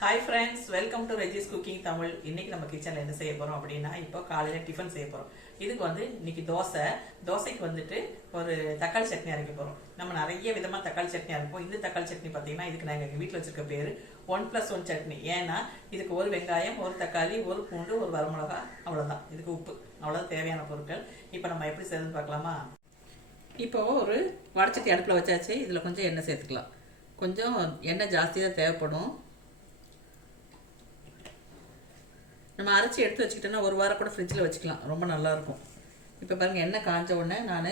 Hi friends welcome to Regis cooking Tamil இன்னைக்கு நம்ம கிச்சன்ல என்ன செய்ய போறோம் அப்படின்னா இப்போ காலையில டிஃபன் செய்ய போறோம். இதுக்கு வந்து இன்னைக்கு தோசை தோசைக்கு வந்துட்டு ஒரு தக்காளி சட்னி அரைக்க போறோம். நம்ம நிறைய விதமா தக்காளி சட்னி அரைப்போம். இந்த தக்காளி சட்னி பாத்தீங்கன்னா இதுக்கு நாங்க எங்கள் வீட்டில் வச்சிருக்க பேரு ஒன் பிளஸ் ஒன் சட்னி. ஏன்னா இதுக்கு ஒரு வெங்காயம் ஒரு தக்காளி ஒரு பூண்டு ஒரு வரமிளகா அவ்வளவுதான். இதுக்கு உப்பு. அவ்வளோதான் தேவையான பொருட்கள். இப்போ நம்ம எப்படி செய்யணும்னு பார்க்கலாமா? இப்போ ஒரு வடச்சட்டி அடுப்பில் வச்சாச்சு. இதில் கொஞ்சம் எண்ணெய் சேர்த்துக்கலாம். கொஞ்சம் எண்ணெய் ஜாஸ்தியாக தேவைப்படும். நம்ம அரைச்சி எடுத்து வச்சுக்கிட்டோன்னா ஒரு வாரம் கூட ஃப்ரிட்ஜில் வச்சுக்கலாம். ரொம்ப நல்லாயிருக்கும். இப்போ பாருங்கள் எண்ணெய் காஞ்ச உடனே நான்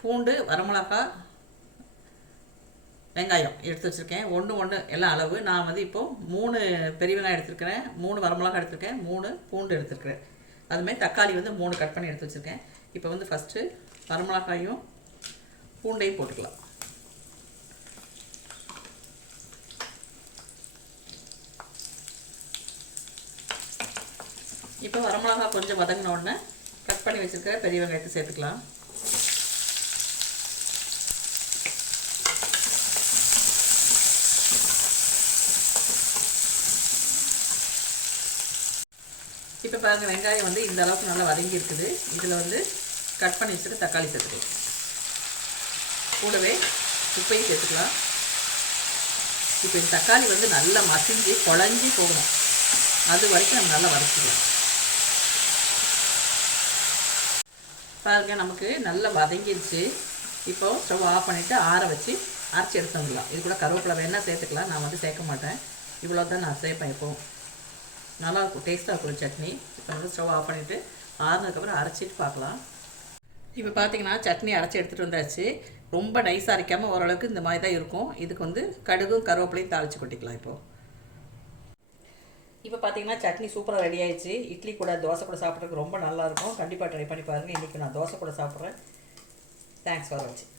பூண்டு வரமிளகா வெங்காயம் எடுத்து வச்சுருக்கேன். ஒன்று ஒன்று எல்லாம் அளவு. நான் வந்து இப்போது மூணு பெரிய வெங்காயம் எடுத்துருக்கிறேன். மூணு வரமிளகா எடுத்திருக்கேன். மூணு பூண்டு எடுத்துருக்கிறேன். அதுமாதிரி தக்காளி வந்து மூணு கட் பண்ணி எடுத்து வச்சுருக்கேன். இப்போ வந்து ஃபஸ்ட்டு வரமிளகாயும் பூண்டையும் போட்டுக்கலாம். இப்போ வரமிளகா கொஞ்சம் வதங்கின உடனே கட் பண்ணி வச்சுருக்க பெரிய வெங்காயத்தை சேர்த்துக்கலாம். இப்போ பாருங்க வெங்காயம் வந்து இந்த அளவுக்கு நல்லா வதங்கி இருக்குது. இதில் வந்து கட் பண்ணி வச்சுட்டு தக்காளி சேர்த்துக்கலாம். கூடவே உப்பையும் சேர்த்துக்கலாம். இப்போ இந்த தக்காளி வந்து நல்லா மசிஞ்சு குழஞ்சி போகணும். அது வரைக்கும் நம்ம நல்லா வதக்கிக்கலாம். பாருங்கள் நமக்கு நல்லா வதங்கிடுச்சு இப்போ ஸ்டவ் ஆஃப் பண்ணிவிட்டு ஆற வச்சு அரைச்சி எடுத்து வந்துடலாம். இது கூட கருவேப்பிலை வேணால் சேர்த்துக்கலாம். நான் வந்து சேர்க்க மாட்டேன். இவ்வளோ தான் நான் சேர்ப்பேன் எப்போவும் நல்லா இருக்கும். டேஸ்ட்டாக இருக்கும் சட்னி. இப்போ வந்து ஸ்டவ் ஆஃப் பண்ணிவிட்டு ஆறுனதுக்கப்புறம் அரைச்சிட்டு பார்க்கலாம். இப்போ பார்த்தீங்கன்னா சட்னி அரைச்சி எடுத்துகிட்டு வந்தாச்சு. ரொம்ப நைஸாக அரைக்காமல் ஓரளவுக்கு இந்த மாதிரி தான் இருக்கும். இதுக்கு வந்து கடுகும் கருவேப்பிலையும் தாளித்து கொட்டிக்கலாம் இப்போது இப்போ பார்த்தீங்கன்னா சட்னி சூப்பராக ரெடி ஆயிடுச்சு. இட்லி கூட தோசை கூட சாப்பிட்றதுக்கு ரொம்ப நல்லாயிருக்கும் கண்டிப்பாக ட்ரை பண்ணி பாருங்கள் இன்றைக்கி நான் தோசை கூட சாப்பிட்றேன். தேங்க்ஸ் ஃபார் வாட்சிங்